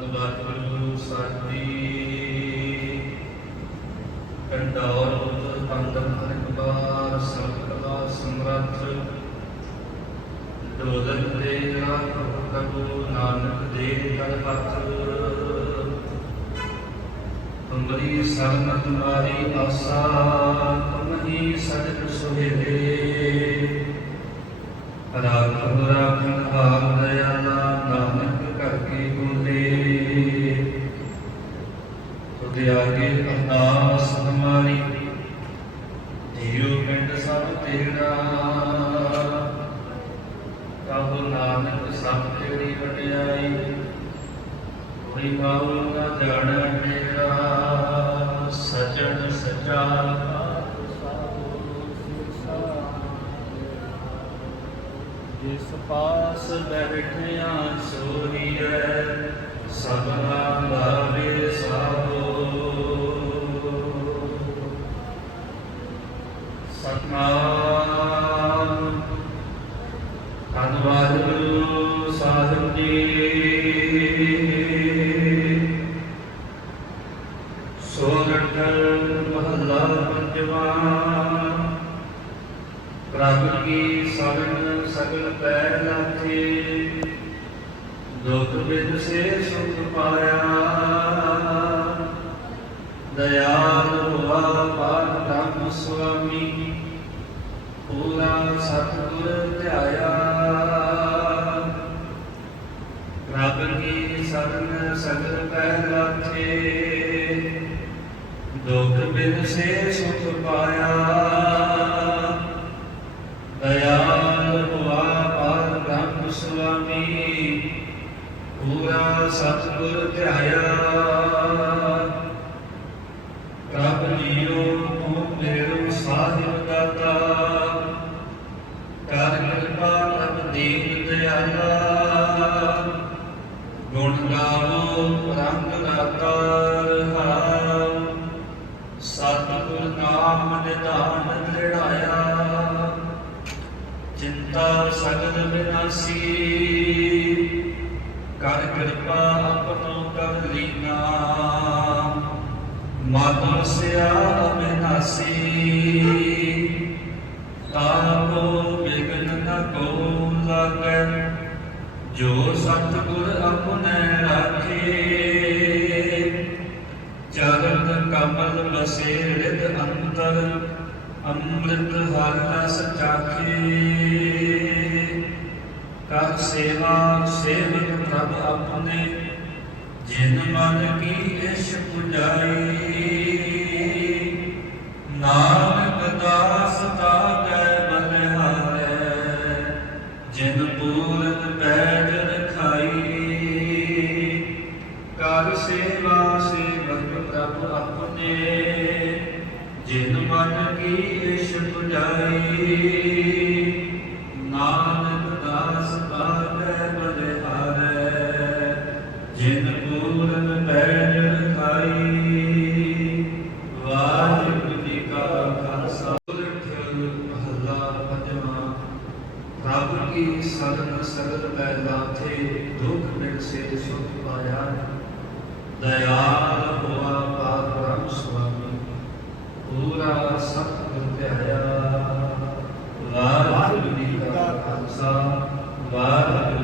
ਧੰਨ ਵਾਹਿਗੁਰੂ ਸਾਹਿਬ ਕੰਡੌਰ ਅੰਦਰ ਹਰਿ ਬਾਰ ਸਮਰੱਥ ਦੋਦਨ ਦੇ ਰਾਖ ਪ੍ਰਭੂ ਨਾਨਕ ਦੇ ਦਰ ਹੱਥ ਤੁਮਰੀ ਸਰਨ ਤੁਮਾਰੀ ਆਸਾ ਤੁਮਹੀ ਸਜਣ ਸੁਹੇਲੇ ਰਾਖੁ ਰਾਖਨ ਹਾਰ ਦਇਆਲਾ ਨਾਨਕ ਕਰ ਕੇ ਆਗੇ ਅਰਦਾਸ ਹਮਾਰੀ ਜੀਉ ਪਿੰਡ ਸਭ ਤੇਰਾ। ਕਹੋ ਨਾਨਕ ਸਭ ਤੇਰੀ ਵਡਿਆਈ। ਕੋਈ ਕਾਉ ਨਾ ਜਾਣ ਮੇਰਾ। ਸਜਣ ਸਚਾ ਜਿਸ ਪਾਸ ਬੈਠਿਆ ਸੋਹੀਐ ਸਤਨਾਮ ਧੰਨਵਾਦ ਗੁਰੂ ਸਾਹਿਬ ਜੀ ਸੋਰਠ ਮਹੱਲਾ ਪੰਜਵਾਂ, ਪ੍ਰਭ ਕੀ ਸਰਨ ਸਗਲ ਪੈ ਲਾਥੇ, ਦੁਖ ਬਿਦ ਸੇ ਸੁਖ ਪਾਇਆ, ਦਇਆਲ ਹੋਆ ਪਾਰ ਧੰਮ ਸੁਆਮੀ, ਪੂਰਾ ਸਤਿਗੁਰ ਧਿਆਇਆ। ਪ੍ਰਭ ਕੀ ਸਰਨ ਸਗਲ ਪੈ ਲਾਥੇ ਦੁਖ ਬਿਨ ਸੇ ਸੁਖ ਪਾਇਆ। ਦਇਆਲ ਹੁਆ ਪਾਰ ਬ੍ਰਹਮ ਸੁਆਮੀ, ਪੂਰਾ ਸਤਿਗੁਰ ਧਿਆਇਆ। ਰੰਗ ਰਾਤਾ ਰਹਾਉ ਸਤਿਗੁਰ ਨਾਮ ਨਿਧਾਨ ਦ੍ਰਿੜਾਇਆ। ਚਿੰਤਾ ਸਗਲ ਵਿਨਾਸੀ ਕਰ ਕਿਰਪਾ ਆਪਣੋ ਕਰ ਲੀਨਾ। ਮਤ ਵਸਿਆ ਅਬਿਨਾਸੀ ਤਾਕੋ ਬਿਗਨ ਨ ਕੋ ਲਾਗੈ। ਜੋ ਸਤਿਗੁਰ ਆਪਣੇ ਰਾਖੇ ਚਰਨ ਕਮਲ ਬਸੇ ਹਿਰਦ ਅੰਤਰ, ਅੰਮ੍ਰਿਤ ਹਰ ਰਸ ਚਾਖੇ। ਕਰ ਸੇਵਾ ਸੇਵਕ ਪ੍ਰਭ ਆਪਣੇ ਜਿਨ ਮਨ ਕੀ ਇਸ਼ ਪੁਜਾਈ ਨਾਨਕ ਸੇਵਾ, ਸੇਵਕ ਪ੍ਰਭ ਆਪਣੇ। ਜਿਨ ਮਨ ਕੀ ਇਸ਼ ਪੁਜਾਈ ਨਾਨਕ ਦਾਸ ਪਾਵੈ ਬਲਿਹਾਰੈ। ਜਿਨ ਪੂਰਨ ਪੈਜ ਰਖਾਈ ਵਾਹਿਗੁਰੂ ਜੀ ਕਾ ਖਾਲਸਾ। ਮਹੱਲਾ ਪੰਜਵਾਂ। ਪ੍ਰਭ ਕੀ ਸਰਨ ਸਗਲ ਪੈ ਲਾਥੇ ਦੁਖ ਮਿਟ ਸੇ ਸੁਖ ਪਾਇਆ। ਦਇਆਲ ਹੋਆ ਪਾਰ ਬ੍ਰਹਮ ਸੁਆਮੀ ਪੂਰਾ ਸਤਿਗੁਰ ਪਿਆਰਾ ਵਾਹਿਗੁਰੂ ਜੀ ਕਾ ਖਾਲਸਾ ਵਾਹਿਗੁਰੂ